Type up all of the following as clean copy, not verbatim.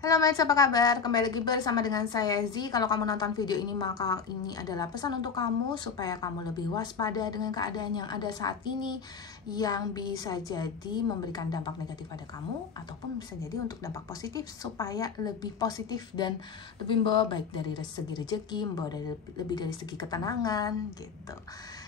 Halo mates, apa kabar? Kembali lagi bersama dengan saya Z. Kalau kamu nonton video ini, maka ini adalah pesan untuk kamu supaya kamu lebih waspada dengan keadaan yang ada saat ini, yang bisa jadi memberikan dampak negatif pada kamu, ataupun bisa jadi untuk dampak positif supaya lebih positif dan lebih membawa baik dari segi rezeki, membawa lebih dari segi ketenangan gitu.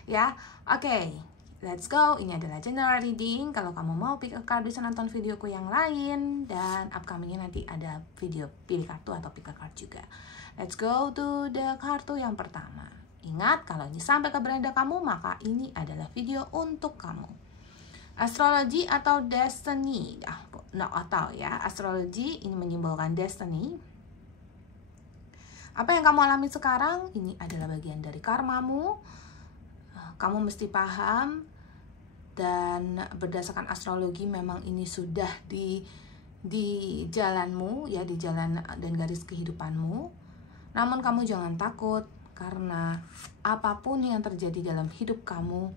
Ya, oke. Let's go, ini adalah general reading. Kalau kamu mau pick a card, bisa nonton videoku yang lain. Dan upcomingnya nanti ada video pilih kartu atau pick a card juga. Let's go to the kartu yang pertama. Ingat, kalau ini sampai ke beranda kamu, maka ini adalah video untuk kamu. Astrologi atau destiny. Atau ya, astrologi ini menyimbolkan destiny. Apa yang kamu alami sekarang, ini adalah bagian dari karmamu. Kamu mesti paham. Dan berdasarkan astrologi memang ini sudah di jalanmu ya, di jalan dan garis kehidupanmu. Namun kamu jangan takut, karena apapun yang terjadi dalam hidup kamu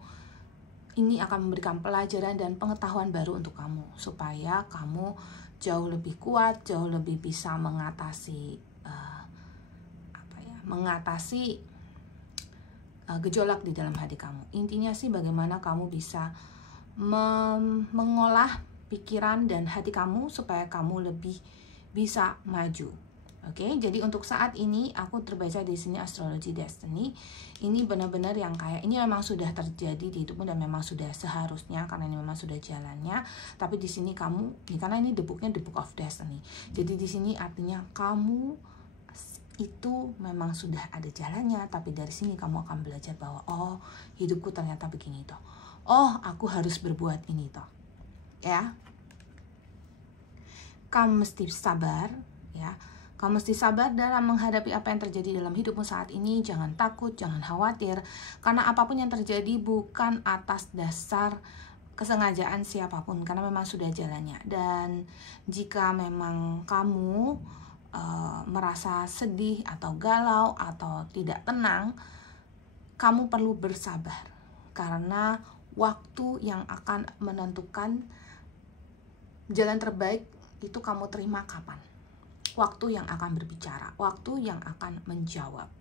ini akan memberikan pelajaran dan pengetahuan baru untuk kamu, supaya kamu jauh lebih kuat, jauh lebih bisa mengatasi gejolak di dalam hati kamu. Intinya sih bagaimana kamu bisa mengolah pikiran dan hati kamu supaya kamu lebih bisa maju. Oke, jadi untuk saat ini aku terbaca di sini astrologi destiny. Ini benar-benar yang kayak ini memang sudah terjadi di hidupmu dan memang sudah seharusnya, karena ini memang sudah jalannya. Tapi di sini kamu, karena ini the book of destiny. Jadi di sini artinya kamu itu memang sudah ada jalannya, tapi dari sini kamu akan belajar bahwa oh, hidupku ternyata begini toh. Oh, aku harus berbuat ini toh. Ya. Kamu mesti sabar, ya. Kamu mesti sabar dalam menghadapi apa yang terjadi dalam hidupmu saat ini. Jangan takut, jangan khawatir, karena apapun yang terjadi bukan atas dasar kesengajaan siapapun, karena memang sudah jalannya. Dan jika memang kamu merasa sedih atau galau atau tidak tenang, kamu perlu bersabar, karena waktu yang akan menentukan jalan terbaik itu kamu terima kapan. Waktu yang akan berbicara, waktu yang akan menjawab.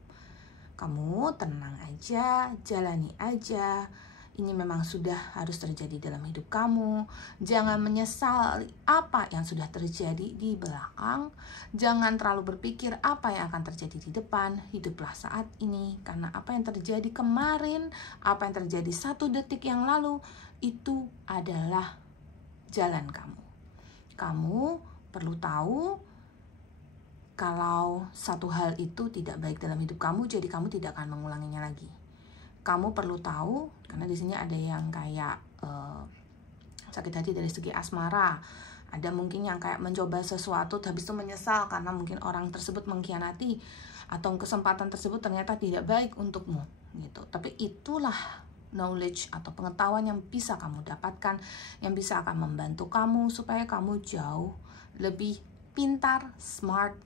Kamu tenang aja, jalani aja. Ini memang sudah harus terjadi dalam hidup kamu. Jangan menyesali apa yang sudah terjadi di belakang. Jangan terlalu berpikir apa yang akan terjadi di depan. Hiduplah saat ini, karena apa yang terjadi kemarin, apa yang terjadi 1 detik yang lalu, itu adalah jalan kamu. Kamu perlu tahu kalau satu hal itu tidak baik dalam hidup kamu, jadi kamu tidak akan mengulanginya lagi. Kamu perlu tahu, karena di sini ada yang kayak sakit hati dari segi asmara. Ada mungkin yang kayak mencoba sesuatu habis itu menyesal karena mungkin orang tersebut mengkhianati, atau kesempatan tersebut ternyata tidak baik untukmu gitu. Tapi itulah knowledge atau pengetahuan yang bisa kamu dapatkan, yang bisa akan membantu kamu supaya kamu jauh lebih pintar, smart,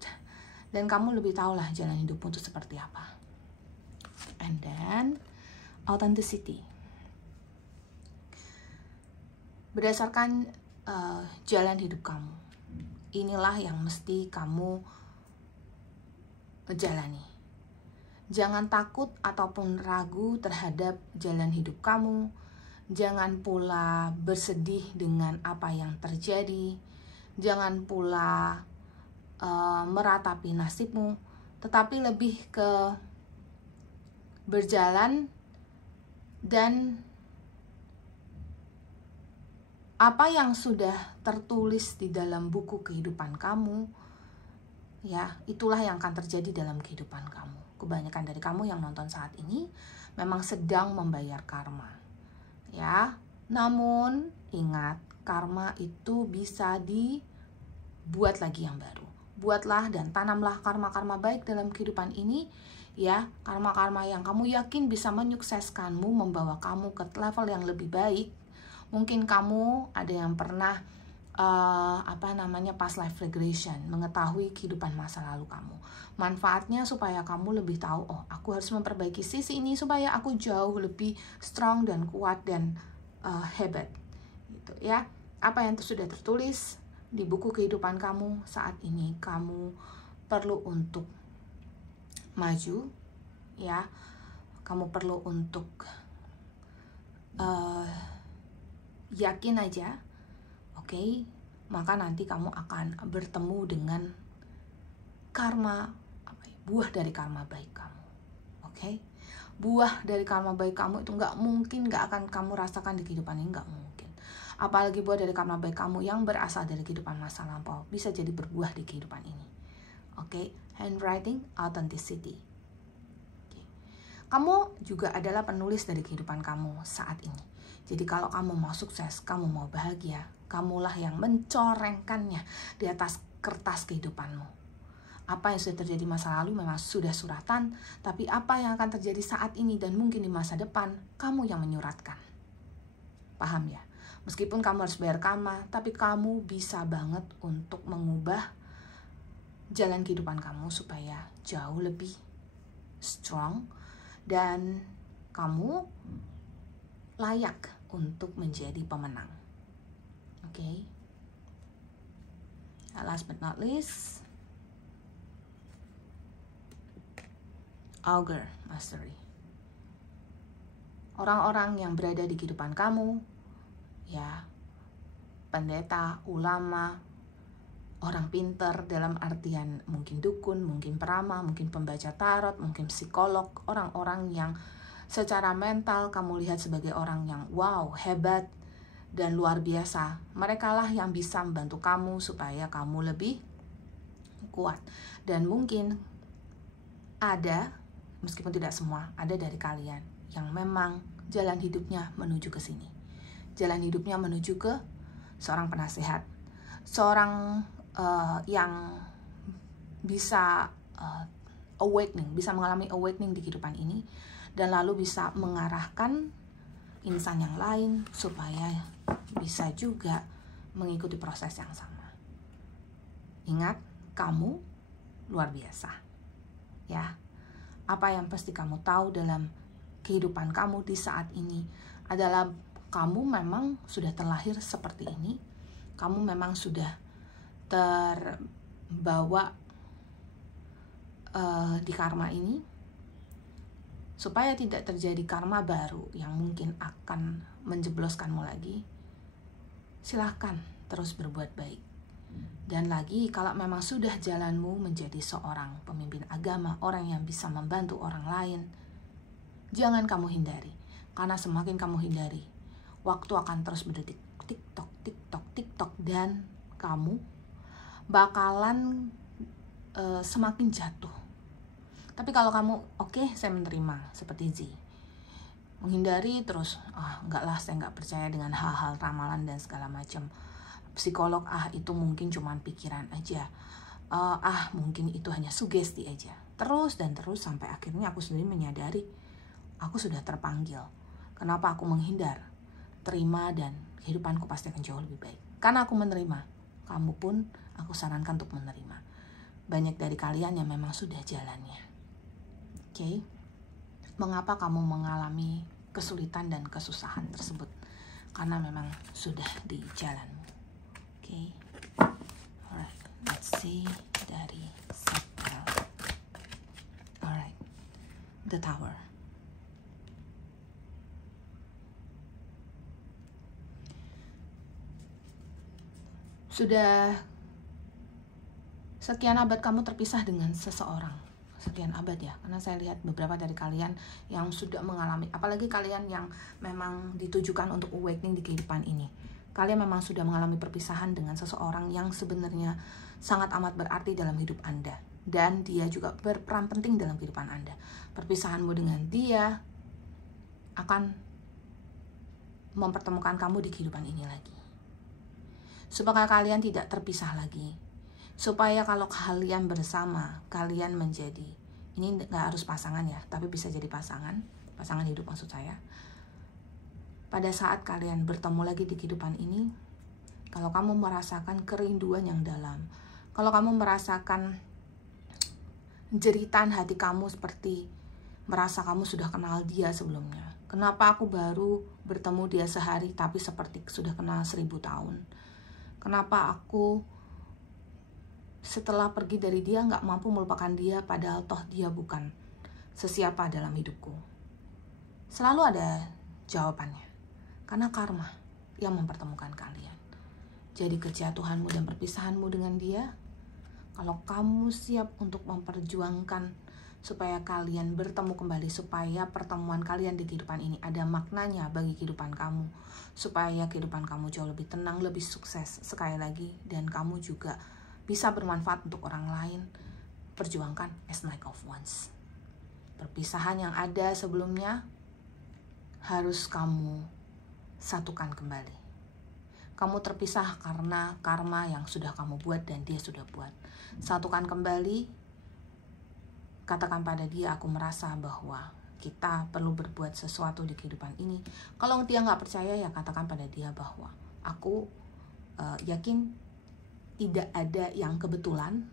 dan kamu lebih tahulah jalan hidupmu itu seperti apa. And then authenticity. Berdasarkan jalan hidup kamu, inilah yang mesti kamu jalani. Jangan takut ataupun ragu terhadap jalan hidup kamu. Jangan pula bersedih dengan apa yang terjadi. Jangan pula meratapi nasibmu, tetapi lebih ke berjalan. Dan apa yang sudah tertulis di dalam buku kehidupan kamu, ya, itulah yang akan terjadi dalam kehidupan kamu. Kebanyakan dari kamu yang nonton saat ini memang sedang membayar karma, ya. Namun ingat, karma itu bisa dibuat lagi yang baru. Buatlah dan tanamlah karma-karma baik dalam kehidupan ini, ya, karma-karma yang kamu yakin bisa menyukseskanmu, membawa kamu ke level yang lebih baik. Mungkin kamu ada yang pernah past life regression, mengetahui kehidupan masa lalu kamu. Manfaatnya supaya kamu lebih tahu, oh, aku harus memperbaiki sisi ini supaya aku jauh lebih strong dan kuat dan hebat gitu, ya. Apa yang sudah tertulis di buku kehidupan kamu saat ini, kamu perlu untuk maju, ya. Kamu perlu untuk yakin aja, oke? Maka nanti kamu akan bertemu dengan karma, buah dari karma baik kamu, oke? Buah dari karma baik kamu itu nggak mungkin nggak akan kamu rasakan di kehidupan ini, nggak mungkin. Apalagi buah dari karma baik kamu yang berasal dari kehidupan masa lampau bisa jadi berbuah di kehidupan ini, oke? Handwriting, authenticity. Kamu juga adalah penulis dari kehidupan kamu saat ini. Jadi kalau kamu mau sukses, kamu mau bahagia, kamulah yang mencorengkannya di atas kertas kehidupanmu. Apa yang sudah terjadi masa lalu memang sudah suratan, tapi apa yang akan terjadi saat ini dan mungkin di masa depan, kamu yang menyuratkan. Paham ya? Meskipun kamu harus bayar karma, tapi kamu bisa banget untuk mengubah jalan kehidupan kamu supaya jauh lebih strong, dan kamu layak untuk menjadi pemenang. Oke. Last but not least, Augur Mastery. Orang-orang yang berada di kehidupan kamu, ya, pendeta, ulama, orang pintar dalam artian mungkin dukun, mungkin peramal, mungkin pembaca tarot, mungkin psikolog, orang-orang yang secara mental kamu lihat sebagai orang yang wow, hebat, dan luar biasa. Mereka lah yang bisa membantu kamu supaya kamu lebih kuat. Dan mungkin ada, meskipun tidak semua, ada dari kalian yang memang jalan hidupnya menuju ke sini. Jalan hidupnya menuju ke seorang penasehat, seorang yang bisa awakening, bisa mengalami awakening di kehidupan ini, dan lalu bisa mengarahkan insan yang lain supaya bisa juga mengikuti proses yang sama. Ingat, kamu luar biasa, ya. Apa yang pasti kamu tahu dalam kehidupan kamu di saat ini adalah kamu memang sudah terlahir seperti ini. Kamu memang sudah terbawa di karma ini, supaya tidak terjadi karma baru yang mungkin akan menjebloskanmu lagi. Silahkan terus berbuat baik. Dan lagi, kalau memang sudah jalanmu menjadi seorang pemimpin agama, orang yang bisa membantu orang lain, jangan kamu hindari. Karena semakin kamu hindari, waktu akan terus berdetik, tiktok, tiktok, tiktok, dan kamu bakalan semakin jatuh. Tapi kalau kamu oke, saya menerima seperti Z, menghindari terus, enggak lah, saya enggak percaya dengan hal-hal ramalan dan segala macam. Psikolog, itu mungkin cuma pikiran aja, mungkin itu hanya sugesti aja. Terus dan terus sampai akhirnya aku sendiri menyadari aku sudah terpanggil. Kenapa aku menghindar? Terima, dan kehidupanku pasti akan jauh lebih baik. Karena aku menerima, kamu pun aku sarankan untuk menerima. Banyak dari kalian yang memang sudah jalannya. Oke? Mengapa kamu mengalami kesulitan dan kesusahan tersebut? Karena memang sudah di jalanmu. Oke? Alright, let's see dari September. Alright, the Tower. Sudah sekian abad kamu terpisah dengan seseorang. Sekian abad ya, karena saya lihat beberapa dari kalian yang sudah mengalami, apalagi kalian yang memang ditujukan untuk awakening di kehidupan ini. Kalian memang sudah mengalami perpisahan dengan seseorang yang sebenarnya sangat amat berarti dalam hidup Anda. Dan dia juga berperan penting dalam kehidupan Anda. Perpisahanmu dengan dia akan mempertemukan kamu di kehidupan ini lagi. Supaya kalian tidak terpisah lagi. Supaya kalau kalian bersama, kalian menjadi, ini gak harus pasangan ya, tapi bisa jadi pasangan hidup maksud saya. Pada saat kalian bertemu lagi di kehidupan ini, kalau kamu merasakan kerinduan yang dalam, kalau kamu merasakan jeritan hati kamu seperti merasa kamu sudah kenal dia sebelumnya. Kenapa aku baru bertemu dia sehari tapi seperti sudah kenal 1000 tahun? Kenapa aku setelah pergi dari dia nggak mampu melupakan dia, padahal toh dia bukan sesiapa dalam hidupku? Selalu ada jawabannya. Karena karma yang mempertemukan kalian. Jadi kejatuhanmu dan perpisahanmu dengan dia, kalau kamu siap untuk memperjuangkan supaya kalian bertemu kembali, supaya pertemuan kalian di kehidupan ini ada maknanya bagi kehidupan kamu, supaya kehidupan kamu jauh lebih tenang, lebih sukses sekali lagi, dan kamu juga bisa bermanfaat untuk orang lain, perjuangkan as night of once. Perpisahan yang ada sebelumnya harus kamu satukan kembali. Kamu terpisah karena karma yang sudah kamu buat dan dia sudah buat. Satukan kembali. Katakan pada dia, aku merasa bahwa kita perlu berbuat sesuatu di kehidupan ini. Kalau dia nggak percaya, ya katakan pada dia bahwa aku yakin tidak ada yang kebetulan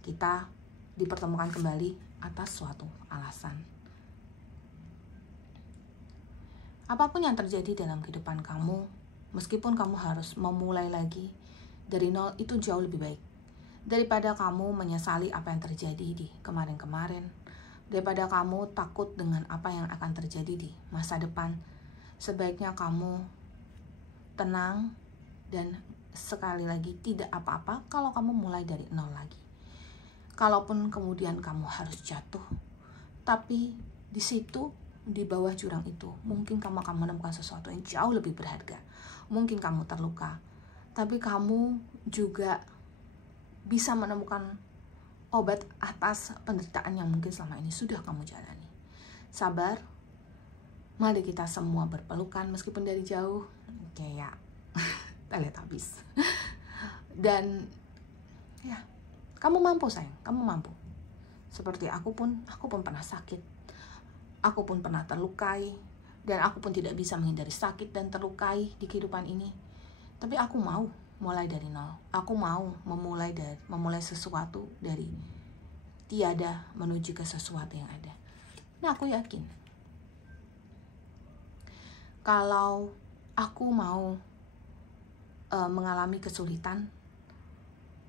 kita dipertemukan kembali atas suatu alasan. Apapun yang terjadi dalam kehidupan kamu, meskipun kamu harus memulai lagi dari nol, itu jauh lebih baik daripada kamu menyesali apa yang terjadi di kemarin-kemarin, daripada kamu takut dengan apa yang akan terjadi di masa depan. Sebaiknya kamu tenang dan sekali lagi tidak apa-apa kalau kamu mulai dari nol lagi. Kalaupun kemudian kamu harus jatuh, tapi di situ, di bawah jurang itu, mungkin kamu akan menemukan sesuatu yang jauh lebih berharga. Mungkin kamu terluka, tapi kamu juga bisa menemukan obat atas penderitaan yang mungkin selama ini sudah kamu jalani. Sabar, mari kita semua berpelukan meskipun dari jauh, kayak teletabis. Dan ya, kamu mampu sayang, kamu mampu. Seperti aku pun pernah sakit. Aku pun pernah terlukai, dan aku pun tidak bisa menghindari sakit dan terlukai di kehidupan ini. Tapi aku mau mulai dari nol. Aku mau memulai sesuatu dari tiada menuju ke sesuatu yang ada. Nah, aku yakin kalau aku mau mengalami kesulitan,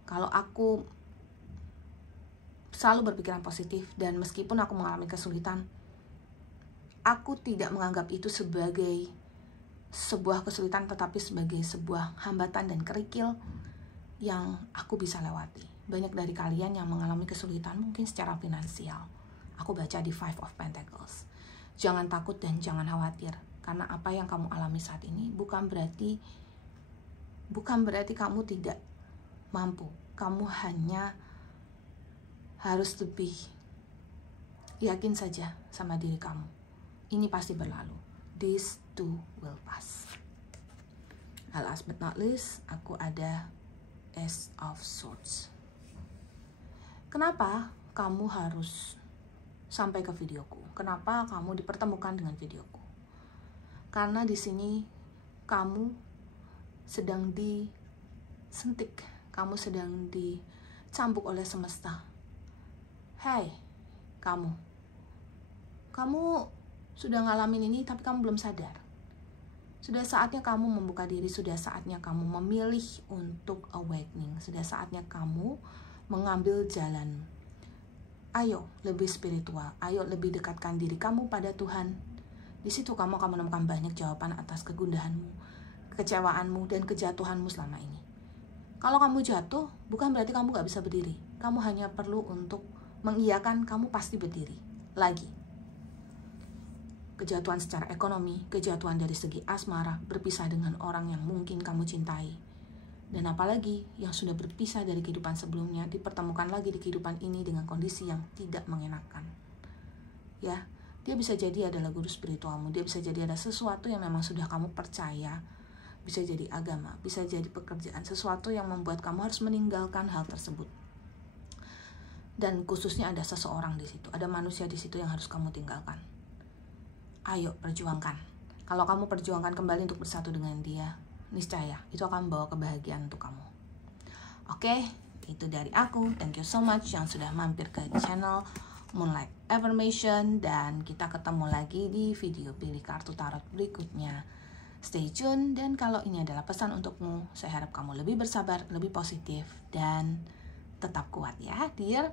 kalau aku selalu berpikiran positif, dan meskipun aku mengalami kesulitan, aku tidak menganggap itu sebagai sebuah kesulitan, tetapi sebagai sebuah hambatan dan kerikil yang aku bisa lewati. Banyak dari kalian yang mengalami kesulitan mungkin secara finansial. Aku baca di Five of Pentacles. Jangan takut dan jangan khawatir, karena apa yang kamu alami saat ini bukan berarti kamu tidak mampu. Kamu hanya harus lebih yakin saja sama diri kamu. Ini pasti berlalu. This too will pass. Last but not least, aku ada Ace of Swords. Kenapa kamu harus sampai ke videoku? Kenapa kamu dipertemukan dengan videoku? Karena di sini kamu sedang disentik, kamu sedang dicambuk oleh semesta. Hai, kamu sudah ngalamin ini, tapi kamu belum sadar. Sudah saatnya kamu membuka diri, sudah saatnya kamu memilih untuk awakening, sudah saatnya kamu mengambil jalan. Ayo lebih spiritual, ayo lebih dekatkan diri kamu pada Tuhan. Di situ kamu akan menemukan banyak jawaban atas kegundahanmu, kekecewaanmu, dan kejatuhanmu selama ini. Kalau kamu jatuh, bukan berarti kamu gak bisa berdiri. Kamu hanya perlu untuk mengiyakan kamu pasti berdiri lagi. Kejatuhan secara ekonomi, kejatuhan dari segi asmara, berpisah dengan orang yang mungkin kamu cintai, dan apalagi yang sudah berpisah dari kehidupan sebelumnya, dipertemukan lagi di kehidupan ini dengan kondisi yang tidak mengenakan. Ya, dia bisa jadi adalah guru spiritualmu, dia bisa jadi ada sesuatu yang memang sudah kamu percaya, bisa jadi agama, bisa jadi pekerjaan, sesuatu yang membuat kamu harus meninggalkan hal tersebut. Dan khususnya ada seseorang di situ, ada manusia di situ yang harus kamu tinggalkan. Ayo perjuangkan. Kalau kamu perjuangkan kembali untuk bersatu dengan dia, niscaya itu akan membawa kebahagiaan untuk kamu. Oke, itu dari aku. Thank you so much yang sudah mampir ke channel Moonlight Affirmation, dan kita ketemu lagi di video pilih kartu tarot berikutnya. Stay tune, dan kalau ini adalah pesan untukmu, saya harap kamu lebih bersabar, lebih positif, dan tetap kuat ya, dear.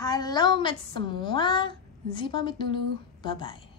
Halo mates semua, Zi pamit dulu, bye-bye.